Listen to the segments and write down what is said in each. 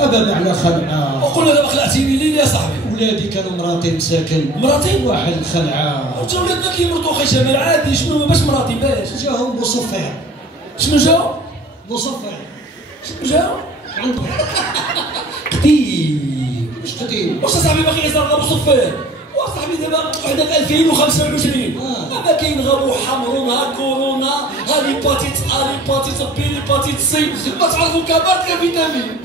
أبابا على خلعة. وقول له دابا خلعتيني ليه يا صاحبي؟ ولادي كانوا مراتي مساكن. مراتي؟ واحد الخلعة. انت ولادنا كيمرضوا اخي جمال عادي، شنو باش مراتي باش؟ جاهم بوصفير. شنو جاو؟ بوصفير. شنو جاو؟ عندهم. قديم. مش قديم. واش صاحبي باقي يصير غابو صفير؟ وصاحبي دابا وحده في 2025 دابا كاين غابو حمرون، ها كورونا، ها ليباتيت ا، ليباتيت بي، ليباتيت سي، ما تعرفوا كبارت كفيتامين.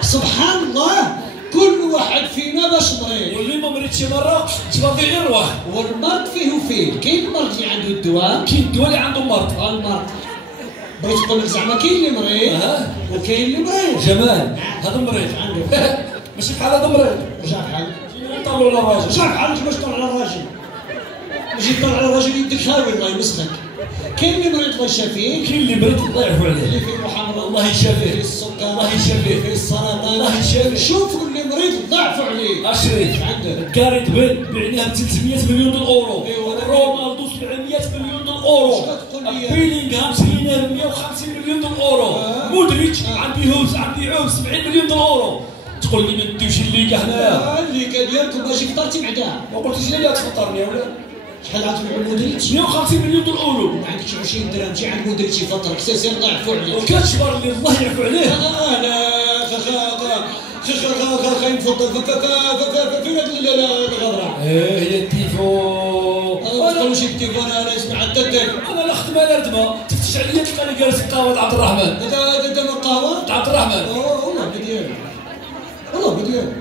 سبحان الله، كل واحد فينا باش مريض. واللي ما مريض شي مره تبقى فيه غير واحد. والمرض فيه وفيه، كاين المرض اللي عنده الدواء، كاين الدواء اللي عنده مرض. المرض. بغيت نقول لك زعما كاين اللي مريض وكاين اللي مريض. جمال هذا مريض عنده. ماشي بحال هذا مريض. رجع بحال. نطلعوا على الراجل. رجع بحالك باش تطلع على الراجل. باش يطلع على الراجل يديك خاوي الله يمسخك. كاين اللي مريض الله يشافيه. كاين اللي مريض الله يعفو عليه. اللي فيه محمد الله يشافيه. فيه السكر. الله يشافيه. فيه السرطان. الله يشافيه. شوفوا اللي مريض الله يعفو عليه. اشريف عندك. كاريت بيل بعناها ب 300 مليون دول اورو. ايوا. رونالدو 700 مليون دول اورو. شنو تقول لي؟ بيلينغهام شريناه ب 150 مليون دول اورو. مودريتش غنبيعوه ب 70 مليون دول اورو. تقول لي ما نديوش الليغا حنايا. الليغا ديالكم اجي فطرتي بعدا. ما قلتيش لي تفطرني يا ولاد. شحال غتبيعوا مودريتش؟ 150 مليون دول اورو. ما عندكش 20 درهم تجي عند مودريتش يفطرك سير الله يعفو عليك. وكتشبر اللي الله يعفو عليه. انا خاين نفضل فين هاد الغبره؟ هي التيفو. ما تقولش التيفو، انا اسمع حتى التاني. انا لا خدمه لا ردمه، تفتش عليا تلقاني جالس في قهوه عبد الرحمن. هذا من القهوه؟ عبد الرحمن. والله بديالو. والله بديالو.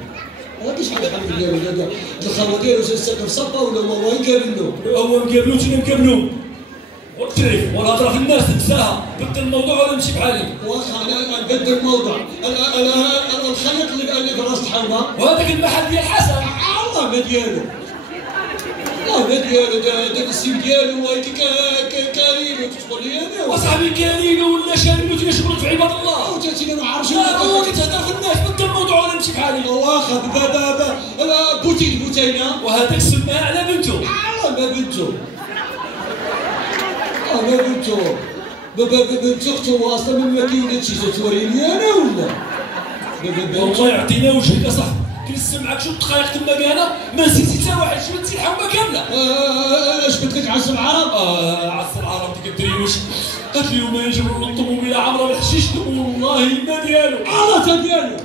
ما كاينش حاجه حل ديالو هذا الخاوه ديالو ساكن في صبا ولا هو يقابل له. هو مقابلو تينا مقابلو. والتريف والهضره في الناس تنساها، بدل الموضوع ولا نمشي بحالي. واخا انا نبدل الموضوع، انا الخيط اللي في راس الحومه وهذاك المحل ديال حسن. والله ما ديالو. والله ما ديالو، داك السيم ديالو كارينو تقول لي انا. وصاحبي كارينو ولا شارينو تيشبرك في عباد الله. وتاتي ما عرفتش. لا هو تهضر في الناس، بدل الموضوع ولا نمشي بحالي. واخا بوتينا. وهذاك سماها على بنته. والله ما بنته. ما بنتو بنت اختو اصلا ما كايناش توريني انا ولا والله يعطينا وجهك اصاحبي. كنسمع معاك شوف دقائق تما كانا ما نسيتي حتى واحد، جبتي الحومه كامله. انا جبت لك عصر العرب. عصر العرب كديروش. هاد اليوم يجبروا الطوموبيله عامره بالحشيش والله ما ديالو. تا ديالو.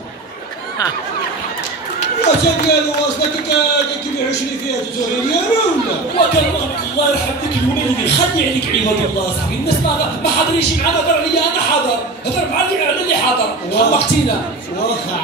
تا ديالو اصلا كيبيعوا شري فيها توريني انا ولا. وكان الله يرحم ديك الوليد يخلي عليك عباد الله صاحبي. الناس ما حاضرينش معنا، هضر عليا انا حاضر، هضر مع اللي حاضر. حمقتينا. واخا